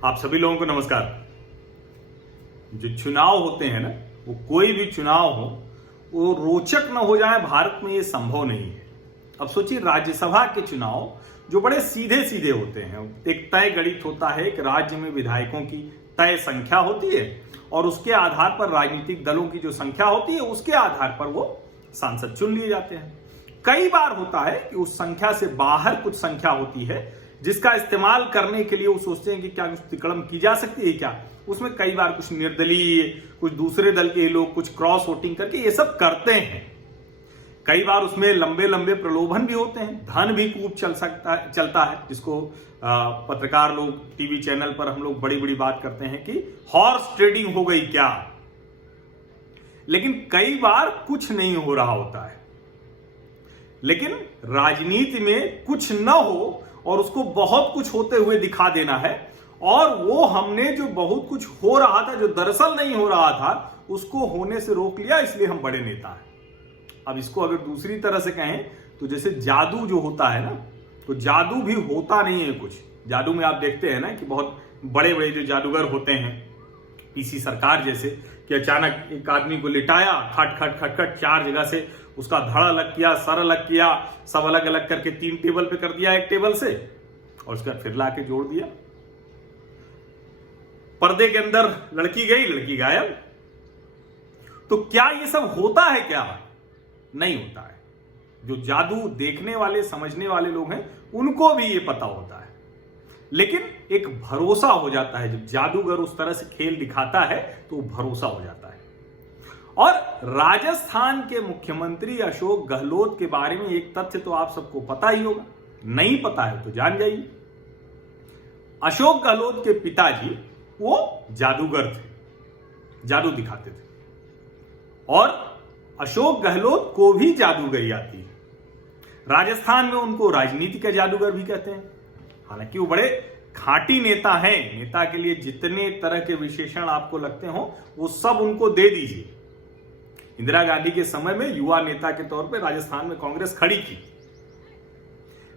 आप सभी लोगों को नमस्कार। जो चुनाव होते हैं ना, वो कोई भी चुनाव हो वो रोचक न हो जाए, भारत में ये संभव नहीं है। अब सोचिए, राज्यसभा के चुनाव जो बड़े सीधे सीधे होते हैं, एक तय गणित होता है, एक राज्य में विधायकों की तय संख्या होती है और उसके आधार पर राजनीतिक दलों की जो संख्या होती है उसके आधार पर वो सांसद चुन लिए जाते हैं। कई बार होता है कि उस संख्या से बाहर कुछ संख्या होती है जिसका इस्तेमाल करने के लिए वो सोचते हैं कि क्या कुछ तिकड़म की जा सकती है क्या। उसमें कई बार कुछ निर्दलीय, कुछ दूसरे दल के लोग कुछ क्रॉस वोटिंग करके ये सब करते हैं। कई बार उसमें लंबे लंबे प्रलोभन भी होते हैं, धन भी खूब चलता है, जिसको पत्रकार लोग टीवी चैनल पर हम लोग बड़ी बड़ी बात करते हैं कि हॉर्स ट्रेडिंग हो गई क्या। लेकिन कई बार कुछ नहीं हो रहा होता है। लेकिन राजनीति में कुछ न हो और उसको बहुत कुछ होते हुए दिखा देना है, और वो हमने जो बहुत कुछ हो रहा था जो दरअसल नहीं हो रहा था उसको होने से रोक लिया, इसलिए हम बड़े नेता हैं। अब इसको अगर दूसरी तरह से कहें तो जैसे जादू जो होता है ना, तो जादू भी होता नहीं है कुछ। जादू में आप देखते हैं ना कि बहुत बड़े बड़े जो जादूगर होते हैं, पीसी सरकार जैसे, कि अचानक एक आदमी को लिटाया, खट खट खट खट 4 जगह से उसका धड़ अलग किया, सर अलग किया, सब अलग अलग करके 3 टेबल पे कर दिया एक टेबल से, और उसके बाद फिर लाके जोड़ दिया। पर्दे के अंदर लड़की गई, लड़की गायब। तो क्या ये सब होता है क्या? नहीं होता है। जो जादू देखने वाले समझने वाले लोग हैं उनको भी ये पता होता है, लेकिन एक भरोसा हो जाता है। जब जादूगर उस तरह से खेल दिखाता है तो भरोसा हो जाता है। और राजस्थान के मुख्यमंत्री अशोक गहलोत के बारे में एक तथ्य तो आप सबको पता ही होगा, नहीं पता है तो जान जाइए। अशोक गहलोत के पिताजी वो जादूगर थे, जादू दिखाते थे, और अशोक गहलोत को भी जादूगरी आती है। राजस्थान में उनको राजनीति का जादूगर भी कहते हैं। हालांकि वो बड़े खांटी नेता हैं। नेता के लिए जितने तरह के विशेषण आपको लगते हो वो सब उनको दे दीजिए। इंदिरा गांधी के समय में युवा नेता के तौर पे राजस्थान में कांग्रेस खड़ी थी,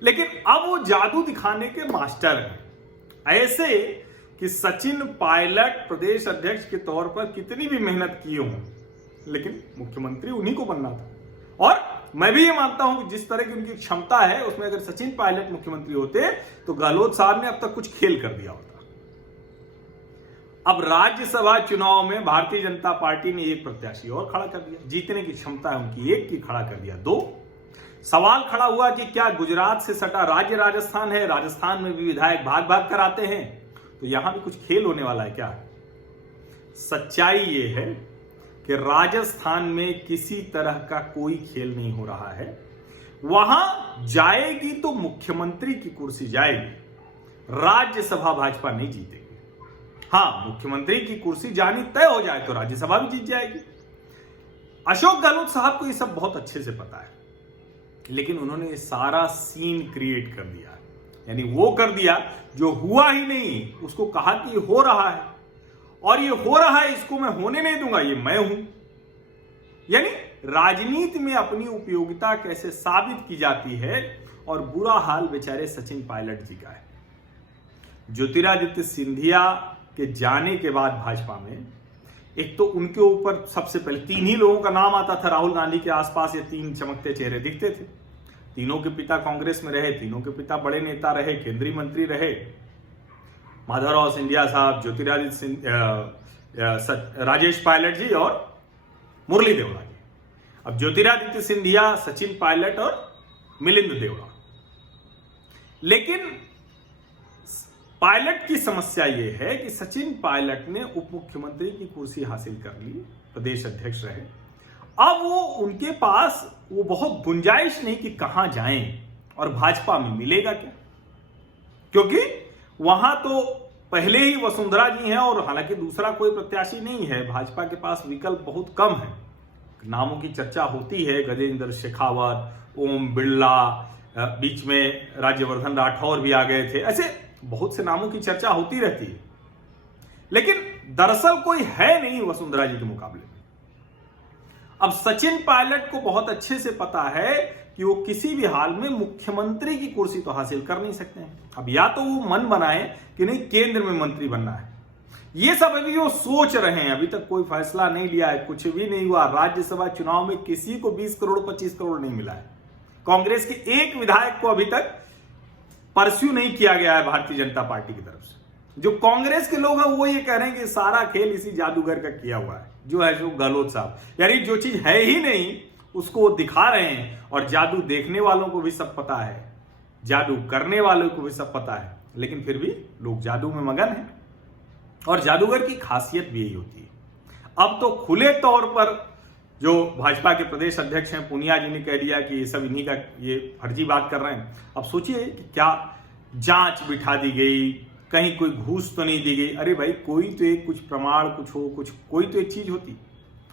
लेकिन अब वो जादू दिखाने के मास्टर हैं। ऐसे कि सचिन पायलट प्रदेश अध्यक्ष के तौर पर कितनी भी मेहनत किए हों, लेकिन मुख्यमंत्री उन्हीं को बनना था। और मैं भी ये मानता हूं कि जिस तरह की उनकी क्षमता है उसमें अगर सचिन पायलट मुख्यमंत्री होते तो गहलोत साहब ने अब तक कुछ खेल कर दिया होता। अब राज्यसभा चुनाव में भारतीय जनता पार्टी ने एक प्रत्याशी और खड़ा कर दिया। जीतने की क्षमता है उनकी, एक की खड़ा कर दिया 2। सवाल खड़ा हुआ कि क्या गुजरात से सटा राज्य राजस्थान है, राजस्थान में भी विधायक भाग भाग कर आते हैं, तो यहां भी कुछ खेल होने वाला है क्या? सच्चाई ये है कि राजस्थान में किसी तरह का कोई खेल नहीं हो रहा है। वहां जाएगी तो मुख्यमंत्री की कुर्सी जाएगी, राज्यसभा भाजपा नहीं जीतेगी। हां, मुख्यमंत्री की कुर्सी जानी तय हो जाए तो राज्यसभा भी जीत जाएगी। अशोक गहलोत साहब को यह सब बहुत अच्छे से पता है, लेकिन उन्होंने ये सारा सीन क्रिएट कर दिया। यानी वो कर दिया जो हुआ ही नहीं, उसको कहा कि हो रहा है, और ये हो रहा है, इसको मैं होने नहीं दूंगा, ये मैं हूं। यानी राजनीति में अपनी उपयोगिता कैसे साबित की जाती है। और बुरा हाल बेचारे सचिन पायलट जी का है। ज्योतिरादित्य सिंधिया के जाने के बाद भाजपा में एक तो उनके ऊपर सबसे पहले 3 ही लोगों का नाम आता था। राहुल गांधी के आसपास ये 3 चमकते चेहरे दिखते थे। तीनों के पिता कांग्रेस में रहे, तीनों के पिता बड़े नेता रहे, केंद्रीय मंत्री रहे, माधवराव सिंधिया साहब, ज्योतिरादित्य सिंधिया, राजेश पायलट जी और मुरली देवड़ा जी। अब ज्योतिरादित्य सिंधिया, सचिन पायलट और मिलिंद देवड़ा। लेकिन पायलट की समस्या यह है कि सचिन पायलट ने उप मुख्यमंत्री की कुर्सी हासिल कर ली, प्रदेश अध्यक्ष रहे। अब वो उनके पास वो बहुत गुंजाइश नहीं कि कहां जाएं और भाजपा में मिलेगा क्या, क्योंकि वहां तो पहले ही वसुंधरा जी हैं और हालांकि दूसरा कोई प्रत्याशी नहीं है। भाजपा के पास विकल्प बहुत कम है। नामों की चर्चा होती है, गजेंद्र शेखावत, ओम बिरला, बीच में राज्यवर्धन राठौर भी आ गए थे। ऐसे बहुत से नामों की चर्चा होती रहती है, लेकिन दरअसल कोई है नहीं वसुंधरा जी के मुकाबले में। अब सचिन पायलट को बहुत अच्छे से पता है कि वो किसी भी हाल में मुख्यमंत्री की कुर्सी तो हासिल कर नहीं सकते हैं। अब या तो वो मन बनाए कि नहीं केंद्र में मंत्री बनना है, ये सब अभी वो सोच रहे हैं, अभी तक कोई फैसला नहीं लिया है, कुछ भी नहीं हुआ। राज्यसभा चुनाव में किसी को 20 करोड़ 25 करोड़ नहीं मिला है। कांग्रेस के एक विधायक को अभी तक परस्यू नहीं किया गया है भारतीय जनता पार्टी की तरफ से। जो कांग्रेस के लोग हैं वो ये कह रहे हैं कि सारा खेल इसी जादूगर का किया हुआ है, जो है जो गहलोत साहब, यानी जो चीज है ही नहीं उसको वो दिखा रहे हैं। और जादू देखने वालों को भी सब पता है, जादू करने वालों को भी सब पता है, लेकिन फिर भी लोग जादू में मगन हैं। और जादूगर की खासियत भी यही होती है। अब तो खुले तौर पर जो भाजपा के प्रदेश अध्यक्ष हैं पूनिया जी ने कह दिया कि ये सब इन्हीं का, ये फर्जी बात कर रहे हैं। अब सोचिए कि क्या जांच बिठा दी गई, कहीं कोई घूस तो नहीं दी गई। अरे भाई कोई तो एक कुछ प्रमाण कुछ हो, कुछ कोई तो एक चीज होती।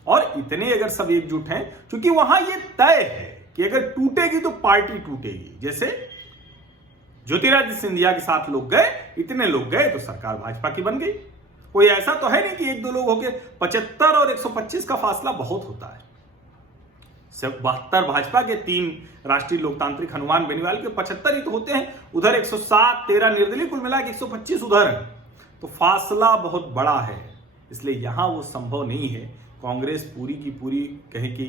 और इतने अगर सब एकजुट हैं, क्योंकि वहां ये तय है कि अगर टूटेगी तो पार्टी टूटेगी। जैसे ज्योतिरादित्य सिंधिया के साथ लोग गए, इतने लोग गए तो सरकार भाजपा की बन गई। कोई ऐसा तो है नहीं कि एक दो लोग होके 75 और 125 का फासला बहुत होता है। सिर्फ 72 भाजपा के, 3 राष्ट्रीय लोकतांत्रिक हनुमान बेनीवाल के, 75 ही तो होते हैं। उधर 107, 13 निर्दलीय, कुल मिला के 125 उधर है, तो फासला बहुत बड़ा है। इसलिए यहां वो संभव नहीं है कांग्रेस पूरी की पूरी कहे कि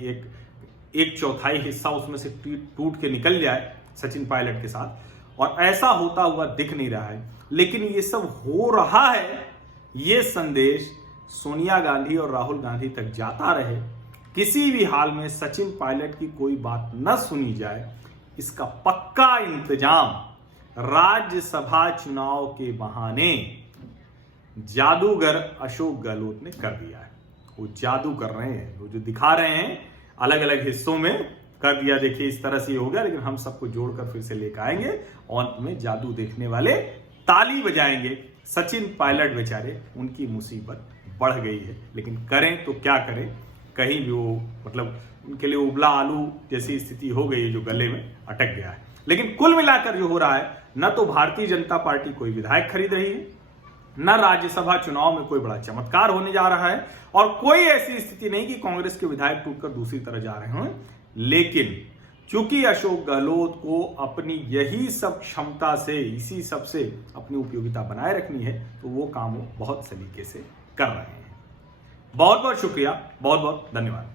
एक चौथाई हिस्सा उसमें से टूट के निकल जाए सचिन पायलट के साथ, और ऐसा होता हुआ दिख नहीं रहा है। लेकिन ये सब हो रहा है, ये संदेश सोनिया गांधी और राहुल गांधी तक जाता रहे, किसी भी हाल में सचिन पायलट की कोई बात न सुनी जाए, इसका पक्का इंतजाम राज्यसभा चुनाव के बहाने जादूगर अशोक गहलोत ने कर दिया है। वो जादू कर रहे हैं, वो जो दिखा रहे हैं अलग अलग हिस्सों में कर दिया, देखिए इस तरह से हो गया, लेकिन हम सबको जोड़कर फिर से लेकर आएंगे। अंत में जादू देखने वाले ताली बजाएंगे। सचिन पायलट बेचारे, उनकी मुसीबत बढ़ गई है, लेकिन करें तो क्या करें, कहीं भी वो मतलब उनके लिए उबला आलू जैसी स्थिति हो गई है जो गले में अटक गया है। लेकिन कुल मिलाकर जो हो रहा है, न तो भारतीय जनता पार्टी कोई विधायक खरीद रही है, न राज्यसभा चुनाव में कोई बड़ा चमत्कार होने जा रहा है, और कोई ऐसी स्थिति नहीं कि कांग्रेस के विधायक टूटकर दूसरी तरफ जा रहे हों। लेकिन चूंकि अशोक गहलोत को अपनी यही सब क्षमता से, इसी सब से अपनी उपयोगिता बनाए रखनी है, तो वो काम वो बहुत सलीके से कर रहे हैं। बहुत बहुत शुक्रिया, बहुत बहुत धन्यवाद।